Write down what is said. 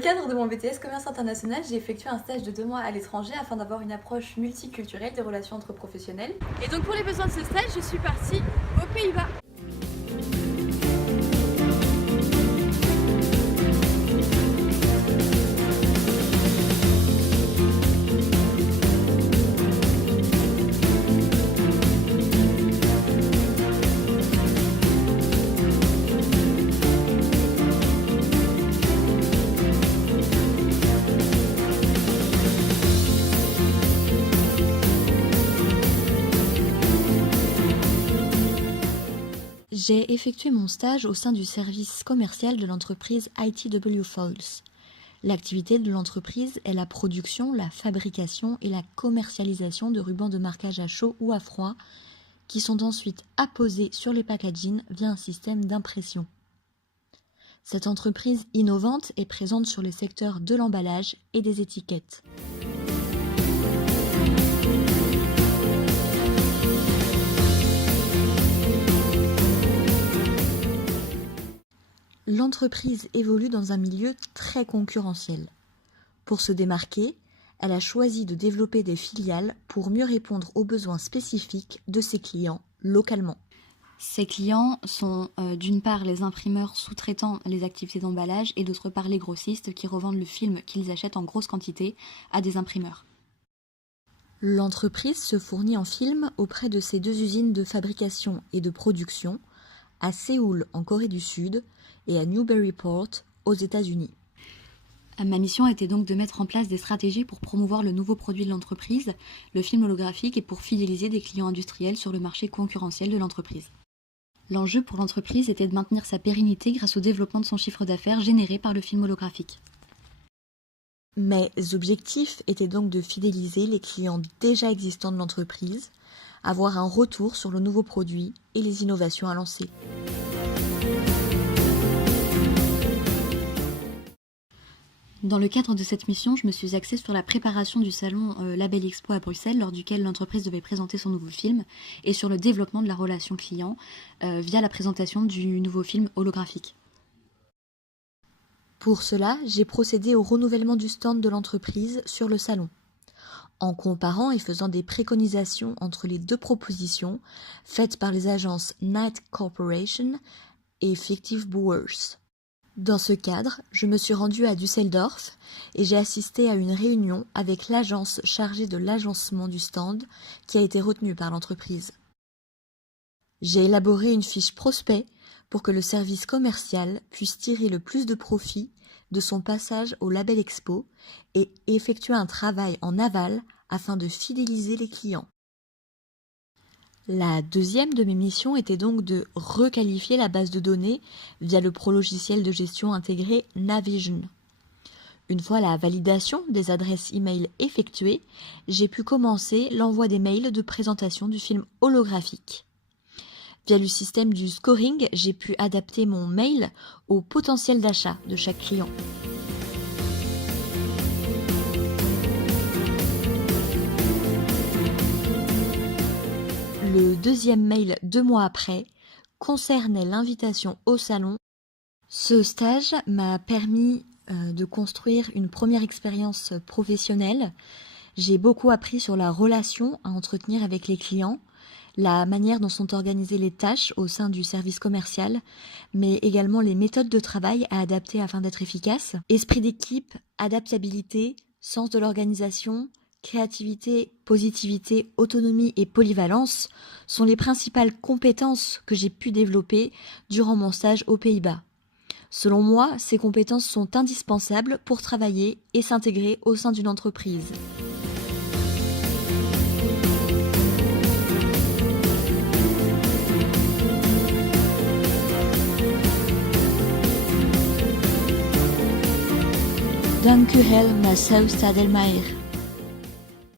le cadre de mon BTS Commerce International, j'ai effectué un stage de 2 mois à l'étranger afin d'avoir une approche multiculturelle des relations entre professionnels. Et donc pour les besoins de ce stage, je suis partie aux Pays-Bas. J'ai effectué mon stage au sein du service commercial de l'entreprise ITW Foils. L'activité de l'entreprise est la production, la fabrication et la commercialisation de rubans de marquage à chaud ou à froid qui sont ensuite apposés sur les packagings via un système d'impression. Cette entreprise innovante est présente sur les secteurs de l'emballage et des étiquettes. L'entreprise évolue dans un milieu très concurrentiel. Pour se démarquer, elle a choisi de développer des filiales pour mieux répondre aux besoins spécifiques de ses clients localement. Ces clients sont d'une part les imprimeurs sous-traitant les activités d'emballage et d'autre part les grossistes qui revendent le film qu'ils achètent en grosse quantité à des imprimeurs. L'entreprise se fournit en film auprès de ses 2 usines de fabrication et de production, à Séoul en Corée du Sud et à Newburyport aux États-Unis. Ma mission était donc de mettre en place des stratégies pour promouvoir le nouveau produit de l'entreprise, le film holographique, et pour fidéliser des clients industriels sur le marché concurrentiel de l'entreprise. L'enjeu pour l'entreprise était de maintenir sa pérennité grâce au développement de son chiffre d'affaires généré par le film holographique. Mes objectifs étaient donc de fidéliser les clients déjà existants de l'entreprise, avoir un retour sur le nouveau produit et les innovations à lancer. Dans le cadre de cette mission, je me suis axée sur la préparation du salon Label Expo à Bruxelles, lors duquel l'entreprise devait présenter son nouveau film, et sur le développement de la relation client via la présentation du nouveau film holographique. Pour cela, j'ai procédé au renouvellement du stand de l'entreprise sur le salon, en comparant et faisant des préconisations entre les 2 propositions faites par les agences Knight Corporation et Fictive Brewers. Dans ce cadre, je me suis rendue à Düsseldorf et j'ai assisté à une réunion avec l'agence chargée de l'agencement du stand qui a été retenue par l'entreprise. J'ai élaboré une fiche prospect pour que le service commercial puisse tirer le plus de profit de son passage au Label Expo et effectuer un travail en aval afin de fidéliser les clients. La deuxième de mes missions était donc de requalifier la base de données via le pro-logiciel de gestion intégré Navision. Une fois la validation des adresses e-mail effectuée, j'ai pu commencer l'envoi des mails de présentation du film holographique. Via le système du scoring, j'ai pu adapter mon mail au potentiel d'achat de chaque client. Le deuxième mail 2 mois après concernait l'invitation au salon. Ce stage m'a permis de construire une première expérience professionnelle. J'ai beaucoup appris sur la relation à entretenir avec les clients, la manière dont sont organisées les tâches au sein du service commercial, mais également les méthodes de travail à adapter afin d'être efficace. Esprit d'équipe, adaptabilité, sens de l'organisation, créativité, positivité, autonomie et polyvalence sont les principales compétences que j'ai pu développer durant mon stage aux Pays-Bas. Selon moi, ces compétences sont indispensables pour travailler et s'intégrer au sein d'une entreprise. Dank u wel, mevrouw Stadelmeijer.